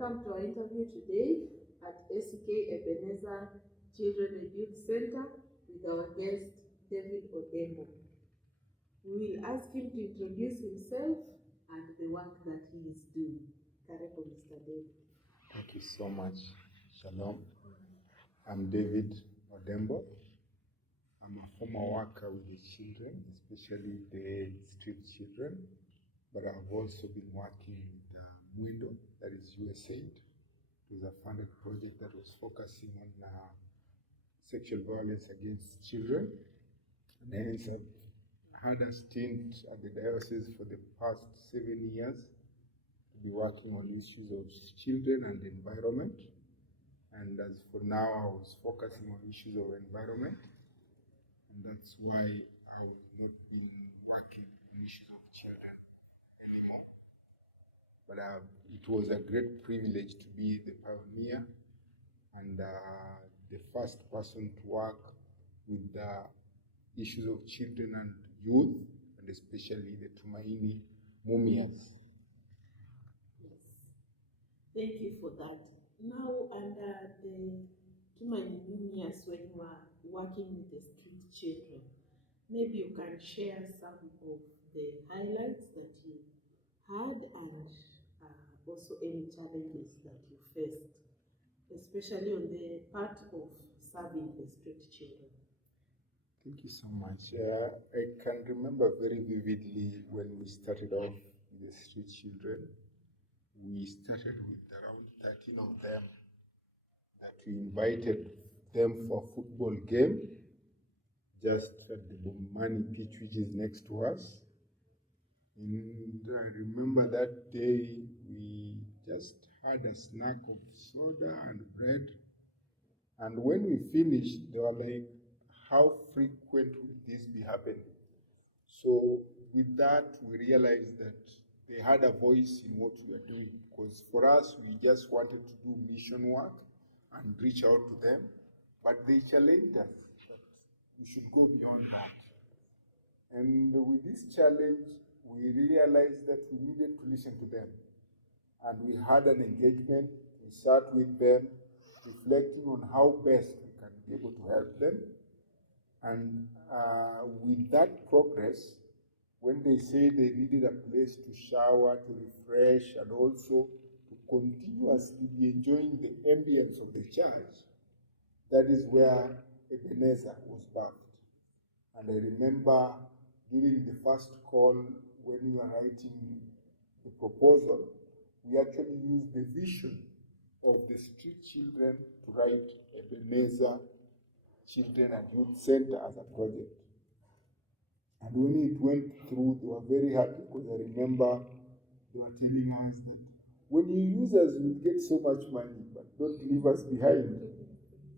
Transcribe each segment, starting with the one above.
welcome to our interview today at SK Ebenezer Children and Youth Center with our guest, David Orembo. We will ask him to introduce himself and the work that he is doing. Karibu, Mr. David. Thank you so much. Shalom. I'm David Orembo. I'm a former worker with the children, especially the street children, but I've also been working with Muindo, that is USAID. It was a funded project that was focusing on sexual violence against children. And hence I've had a stint at the diocese for the past 7 years to be working on issues of children and environment. And as for now, I was focusing on issues of environment. And that's why I was not been working on issues of children anymore. But it was a great privilege to be the pioneer and the first person to work with the issues of children and youth, and especially the Tumaini Mumias. Yes. Thank you for that. Now, under the Tumaini Mumias, when you are working with the street children, maybe you can share some of the highlights that you had and also any challenges that you faced, especially on the part of serving the street children. Thank you so much. I can remember very vividly when we started off with the street children. We started with around 13 of them that we invited them for a football game just at the Bomani pitch, which is next to us. And I remember that day we just had a snack of soda and bread. And when we finished, they were like, how frequent will this be happening? So with that, we realized that they had a voice in what we were doing, because for us, we just wanted to do mission work and reach out to them, but they challenged us that we should go beyond that. And with this challenge, we realized that we needed to listen to them. And we had an engagement, we sat with them, reflecting on how best we can be able to help them. And with that progress, when they say they needed a place to shower, to refresh, and also to continuously be enjoying the ambience of the church, that is where Ebenezer was birthed. And I remember during the first call, when we were writing the proposal, we actually used the vision of the street children to write Ebenezer Children and Youth Center as a project. And when it went through, they were very happy, because I remember they were telling us that when you use us, you get so much money, but don't leave us behind.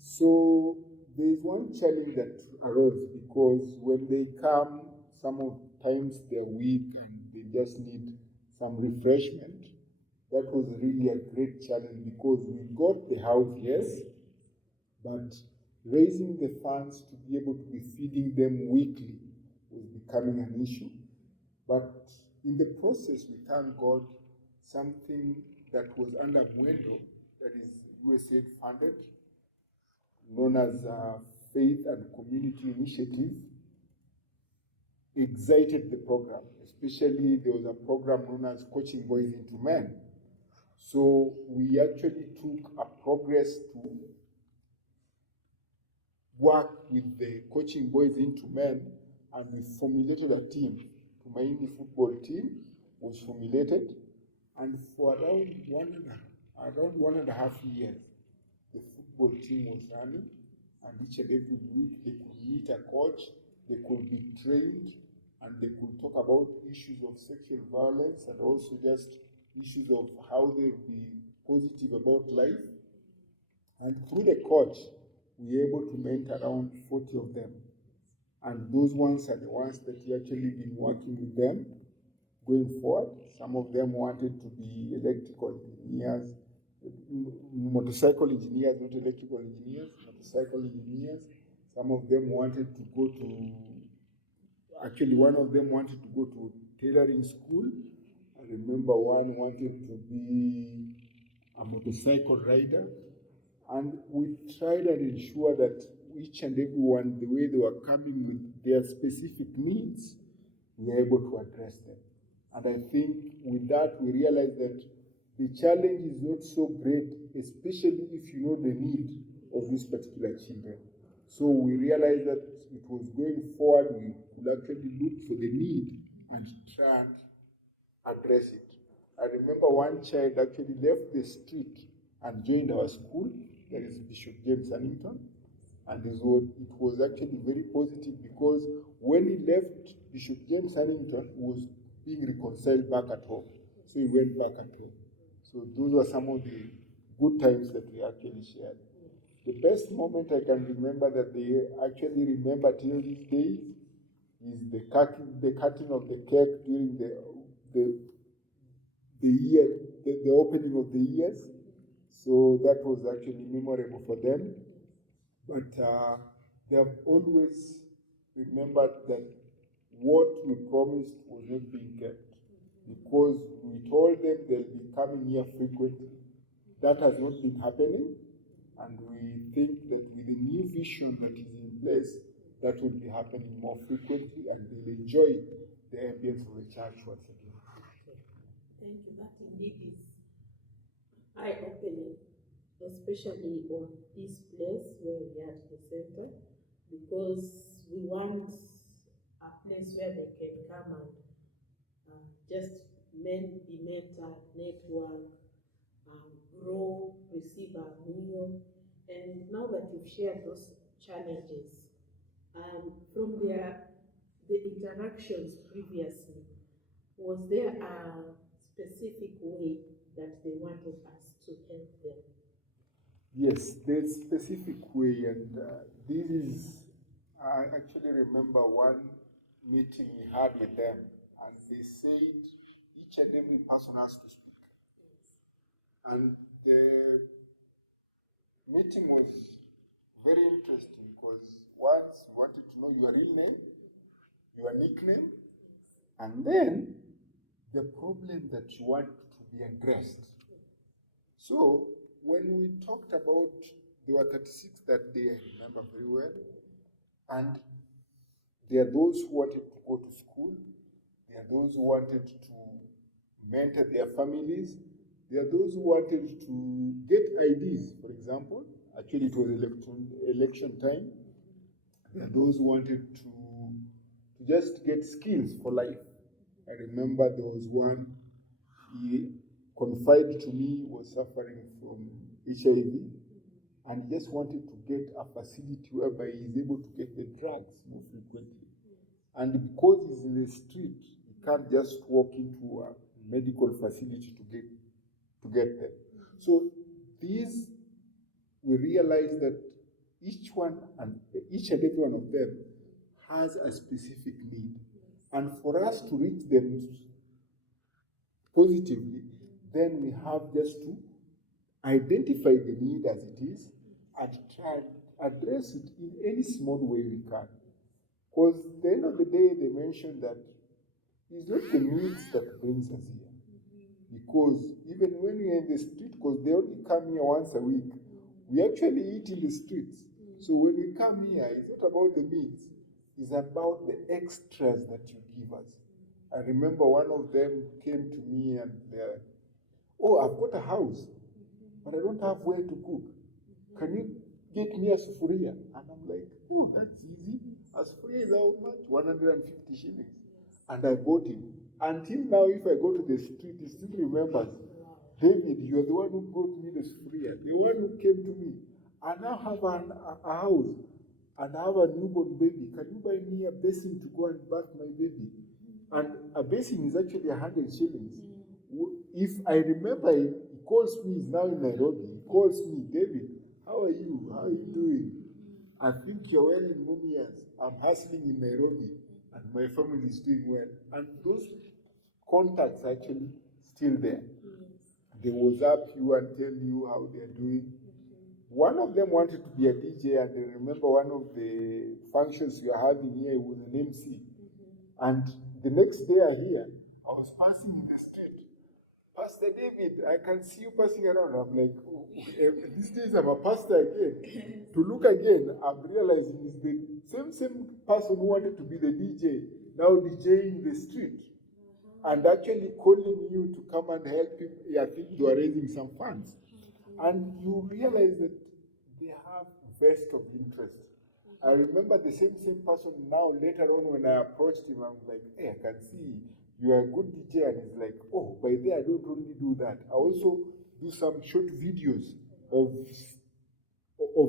So there is one challenge that arose, because when they come, some of times they're weak and they just need some refreshment. That was really a great challenge, because we got the house, yes, but raising the funds to be able to be feeding them weekly was becoming an issue. But in the process, we thank God, something that was under Muindo, that is USAID funded, known as Faith and Community Initiative, excited the program. Especially there was a program known as Coaching Boys into Men. So we actually took a progress to work with the Coaching Boys into Men, and we formulated a team. Tumaini football team was formulated, and for around one and a half years, the football team was running, and each and every week they could meet a coach, they could be trained, and they could talk about issues of sexual violence and also just issues of how they'll be positive about life. And through the coach, we were able to mentor around 40 of them. And those ones are the ones that we actually been working with them going forward. Some of them wanted to be electrical engineers, motorcycle engineers, not electrical engineers, motorcycle engineers. Some of them wanted to go to, actually one of them wanted to go to tailoring school. I remember one wanted to be a motorcycle rider, and we tried and ensure that each and everyone, the way they were coming with their specific needs, we were able to address them. And I think with that, we realized that the challenge is not so great, especially if you know the need of these particular children. So we realized that it was going forward, we could actually look for the need and try and address it. I remember one child actually left the street and joined our school, that is Bishop James Annington, and it was actually very positive because when he left Bishop James Annington, he was being reconciled back at home. So he went back at home. So those were some of the good times that we actually shared. The best moment I can remember that they actually remember till these days is the cutting of the cake during the opening of the years. So that was actually memorable for them. But they have always remembered that what we promised was not being kept, because we told them they'll be coming here frequently. That has not been happening, and we think that with the new vision that is in place, that will be happening more frequently, and they'll enjoy the ambience of the church once again. Thank you. That indeed is eye-opening, especially on this place where we are at the center, because we want a place where they can come and just be mentored, network, grow, receive a meal. And now that you've shared those challenges, from the interactions previously, was there a specific way that they wanted us to help them? Yes, there's a specific way, and this is, I actually remember one meeting we had with them, and they said each and every person has to speak. And the meeting was very interesting because once we wanted to know your real name, your nickname, and then the problem that you want to be addressed. So when we talked about, there were 36 that day, I remember very well, and there are those who wanted to go to school, there are those who wanted to mentor their families, there are those who wanted to get IDs, for example. Actually, it was election time. There are those who wanted to just get skills for life. I remember there was one, he confided to me, was suffering from HIV, and he just wanted to get a facility whereby he is able to get the drugs more frequently. And because he's in the street, he can't just walk into a medical facility to get them. So these, we realize that each and every one of them has a specific need. And for us to reach them positively, then we have just to identify the need as it is and try and address it in any small way we can. Because at the end of the day, they mentioned that it's not the needs that brings us here. Because even when we're in the street, because they only come here once a week, we actually eat in the streets. So when we come here, it's not about the meals, it's about the extras that you give us. I remember one of them came to me and they're like, "Oh, I've got a house, but I don't have where to cook. Can you get me a sufuria?" And I'm like, "Oh, that's easy. A sufuria is how much? 150 shillings. And I bought it. Until now, if I go to the street, he still remembers, "David, you're the one who brought me the sufuria, the one who came to me. I now have a house, and I have a newborn baby. Can you buy me a basin to go and bath my baby?" And a basin is actually 100 shillings. If I remember, he calls me, he's now in Nairobi. He calls me, "David, how are you? How are you doing? I think you're well in Mumias. I'm hustling in Nairobi, and my family is doing well." And those contacts are actually still there. They WhatsApp you and tell you how they're doing. One of them wanted to be a DJ, and I remember one of the functions we are having here, he was an MC. And the next day I was passing in the street, Pastor David, I can see you passing around. I'm like, oh, these days I'm a pastor again. To look again, I'm realizing it's the same person who wanted to be the DJ, now DJing the street. And actually calling you to come and help him. I think you are raising some funds. And you realize that they have vest of interest. I remember the same person now later on when I approached him, I'm like, hey, I can see you are a good DJ. And he's like, oh, by there I don't only do that. I also do some short videos of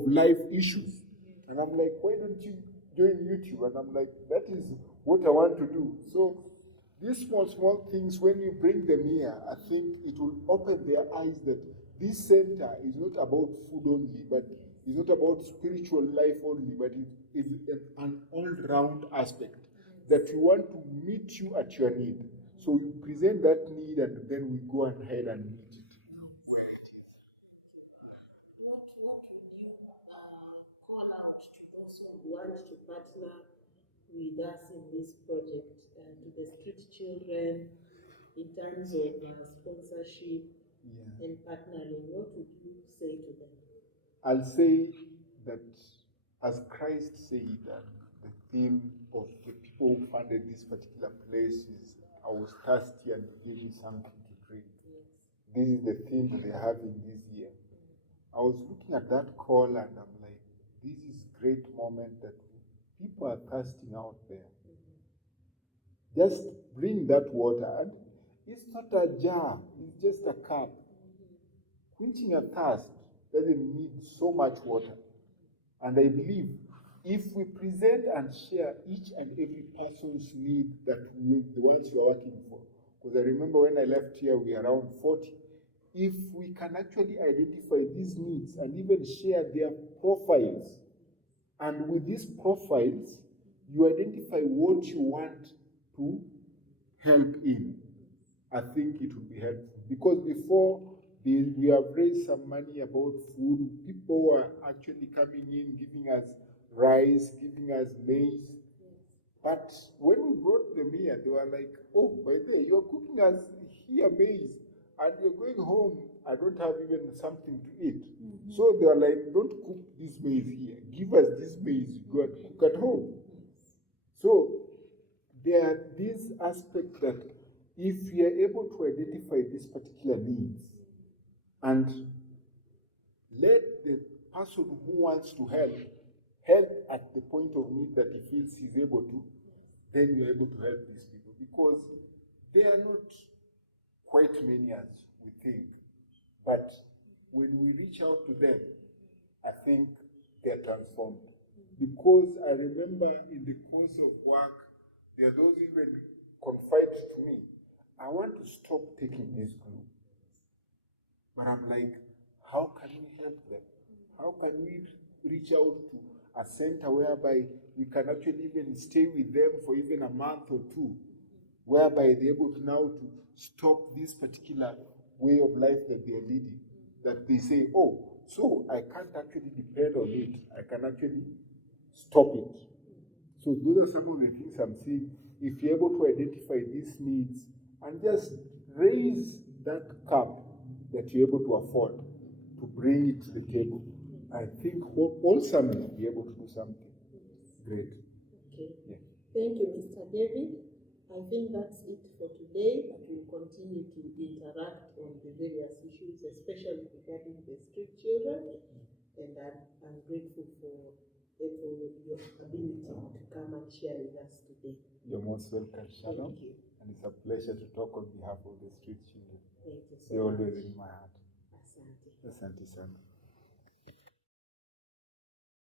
life issues. And I'm like, why don't you join YouTube? And I'm like, that is what I want to do. So these small things, when you bring them here, I think it will open their eyes that this center is not about food only, but it's not about spiritual life only, but it is an all-round aspect that we want to meet you at your need. So you present that need, and then we go ahead and meet it where it is. What would you call out to those who want to partner with us in this project, to the street children, in terms of sponsorship and partnering? What would you say to them? I'll say that as Christ said, and the theme of the people who funded this particular place is, I was thirsty and you gave me something to drink. Yes. This is the theme that they have in this year. I was looking at that call and I'm like, this is great moment that people are thirsting out there. Just bring that water, and it's not a jar, it's just a cup. Quenching a thirst doesn't need so much water. And I believe if we present and share each and every person's need, that the ones you are working for, because I remember when I left here, we were around 40. If we can actually identify these needs and even share their profiles, and with these profiles, you identify what you want to help in, I think it would be helpful. Because before we have raised some money about food, people were actually coming in, giving us rice, giving us maize. But when we brought them here, they were like, oh, by the way, you're cooking us here maize, and you're going home, I don't have even something to eat. So they are like, don't cook this maize here. Give us this maize, go and cook at home. So there are these aspects that if we are able to identify these particular needs and let the person who wants to help at the point of need that he feels he's able to, then you're able to help these people, because they are not quite many as we think. But when we reach out to them, I think they're transformed. Because I remember in the course of work, there are those even confide to me, I want to stop taking this group. But I'm like, how can we help them? How can we reach out to a center whereby we can actually even stay with them for even a month or two, whereby they're able to now to stop this particular way of life that they are leading, that they say, oh, so I can't actually depend on it. I can actually stop it. So those are some of the things I'm seeing. If you're able to identify these needs and just raise that cup that you're able to afford to bring it to the table, I think all some will be able to do something great. Okay. Yeah. Thank you, Mr. David. I think that's it for today, but we'll continue to interact on the various issues, especially regarding the street children. And I'm grateful for your ability to come and share with us today. You're most welcome, Shalom. Thank you. And it's a pleasure to talk on behalf of the street children. Thank you so They're much. always in my heart. Asante. Asante sana.